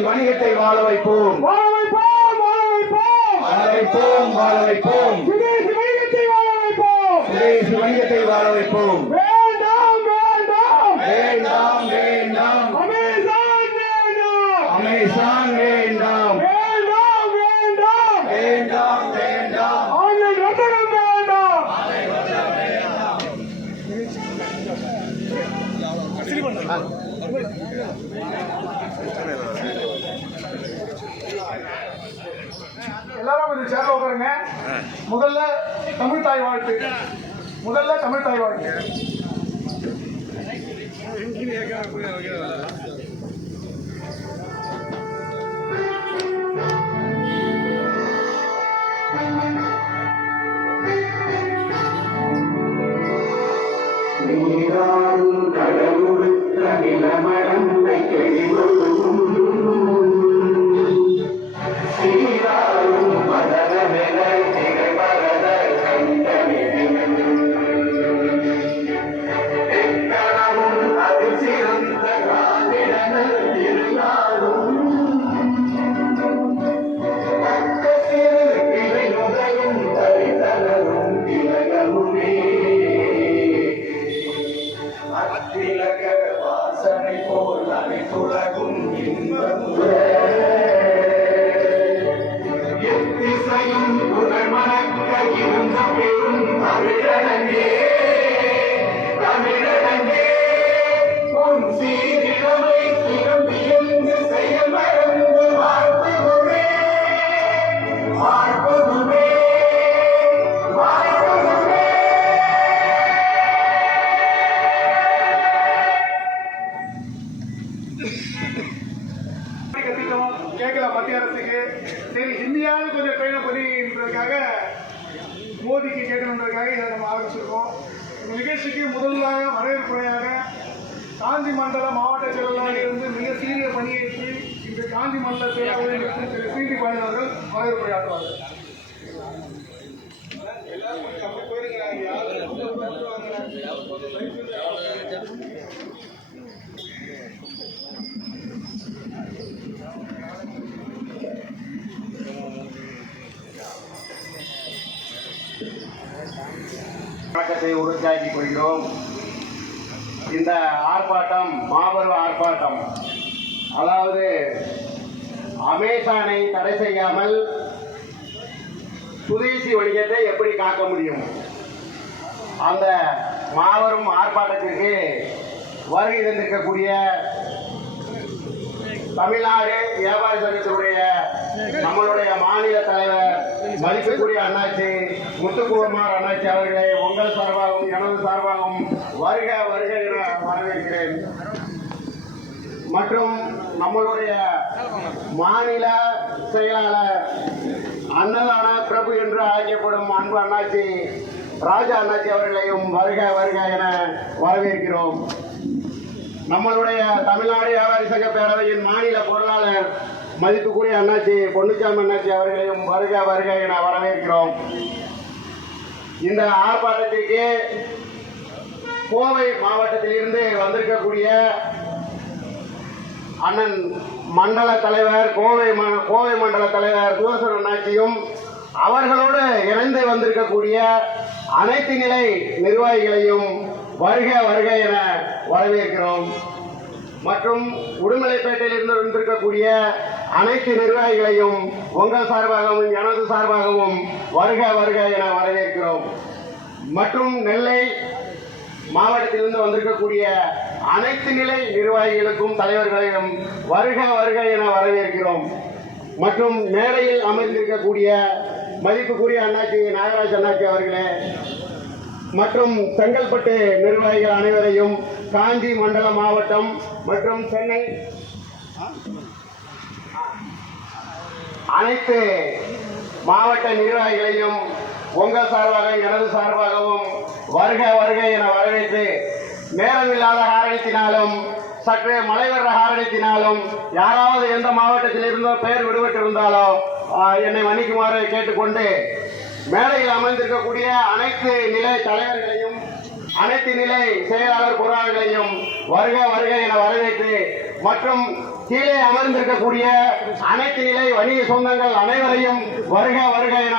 சுதேசி வணிகத்தை வாழ வைப்போம். வாழ வைப்போம் வாழ வைப்போம். வாழ வைப்போம் வாழ வைப்போம். சுதேசி வணிகத்தை வாழ வைப்போம். சுதேசி வணிகத்தை வாழ வைப்போம். வேண்டாம் வேண்டாம். வேண்டாம் வேண்டாம். அமேசான் வேண்டாம். அமேசான் வேண்டாம். வேண்டாம் வேண்டாம். வேண்டாம் வேண்டாம். ஆன்லைன் வர்த்தகம் வேண்டாம். எல்லாரும் கொஞ்சம் சேர்ந்து உட்காருங்க. முதல்ல தமிழ் தாய் வாழ்த்து. முதல்ல தமிழ் தாய் வாழ்த்து. கேட்கல மத்திய அரசுக்கு. சரி ஹிந்தியாவது கொஞ்சம் ட்ரெயினை பண்ணின்றதுக்காக மோடிக்கு கேட்கணுன்றதுக்காக இதை நம்ம ஆரம்பிச்சிருக்கோம். இந்த நிகழ்ச்சிக்கு முதலாக வரவேற்புரையாக காஞ்சி மண்டல மாவட்ட செயலாளர் இருந்து மிக சீரிய பணியேற்று இந்த காஞ்சி மண்டல செயலாளர் இருக்கும் திரு சீதி பாணி வரவேற்புரையாற்றுவார்கள். வணக்கத்தை உறுதியாக்கி கொள்கிறோம். இந்த ஆர்ப்பாட்டம் மாபெரும் ஆர்ப்பாட்டம். அதாவது அமேசானை தடை செய்யாமல் சுதேசி வணிகத்தை எப்படி காக்க முடியும்? அந்த மாபெரும் ஆர்ப்பாட்டத்திற்கு வருகை தந்திருக்கக்கூடிய தமிழ்நாடு வியாபாரி சங்கத்தினுடைய நம்மளுடைய மாநில தலைவர் மதிக்கக்கூடிய அண்ணாச்சி முத்துக்குமார் அண்ணாச்சி அவர்களை உங்கள் சார்பாகவும் எனது சார்பாகவும் வருக வருக என வரவேற்கிறேன். மற்றும் நம்மளுடைய மாநில செயலாளர் அன்னதான பிரபு என்று அழைக்கப்படும் அன்பு அண்ணாச்சி ராஜா அண்ணாச்சி அவர்களையும் வருக வருக என வரவேற்கிறோம். நம்மளுடைய தமிழ்நாடு வியாபாரி சங்க பேரவையின் மாநில பொருளாளர் மதிப்புக்குரிய அண்ணாச்சி பொன்னுச்சாமி அண்ணாச்சி அவர்களையும் வருக வருக என வரவேற்கிறோம். இந்த ஆர்ப்பாட்டத்திற்கு கோவை மாவட்டத்திலிருந்து வந்திருக்கக்கூடிய அண்ணன் மண்டல தலைவர் கோவை கோவை மண்டல தலைவர் சுதர்சன் அண்ணாச்சியும் அவர்களோடு இணைந்து வந்திருக்கக்கூடிய அனைத்து நிலை நிர்வாகிகளையும் வருக வருக என வரவேற்கிறோம். மற்றும் உடுமலைப்பேட்டையில் இருந்து வந்திருக்கக்கூடிய அனைத்து நிர்வாகிகளையும் உங்கள் சார்பாகவும் எனது சார்பாகவும் வருக வருக என வரவேற்கிறோம். மற்றும் நெல்லை மாவட்டத்திலிருந்து வந்திருக்கக்கூடிய அனைத்து நிலை நிர்வாகிகளுக்கும் தலைவர்களையும் வருக வருக என வரவேற்கிறோம். மற்றும் மேடையில் அமர்ந்திருக்கக்கூடிய மதிப்புக்குரிய அண்ணாச்சி நாகராஜ் அண்ணாச்சி அவர்களே மற்றும் செங்கல்பட்டு நிர்வாகிகள் அனைவரையும் காஞ்சி மண்டல மாவட்டம் மற்றும் சென்னை அனைத்து மாவட்ட நிர்வாகிகளையும் உங்கள் சார்பாக எனது சார்பாகவும் வருக வருக என வரவேற்று நேரமில்லாத காரணத்தினாலும் சற்று மழை வர்ற காரணத்தினாலும் யாராவது எந்த மாவட்டத்தில் இருந்தோ பெயர் விடுபட்டிருந்தாலோ என்னை மன்னிக்குமாறு கேட்டுக்கொண்டு மேடையில் அமர்ந்திருக்கக்கூடிய அனைத்து நிலை தலைவர்களையும் அனைத்து நிலை செயலாளர் பொருளாளர்களையும் வருக வருக என வரவேற்று மற்றும் கீழே அமர்ந்திருக்கக்கூடிய அனைத்து நிலை வணிக சொந்தங்கள் அனைவரையும் வருக வருக என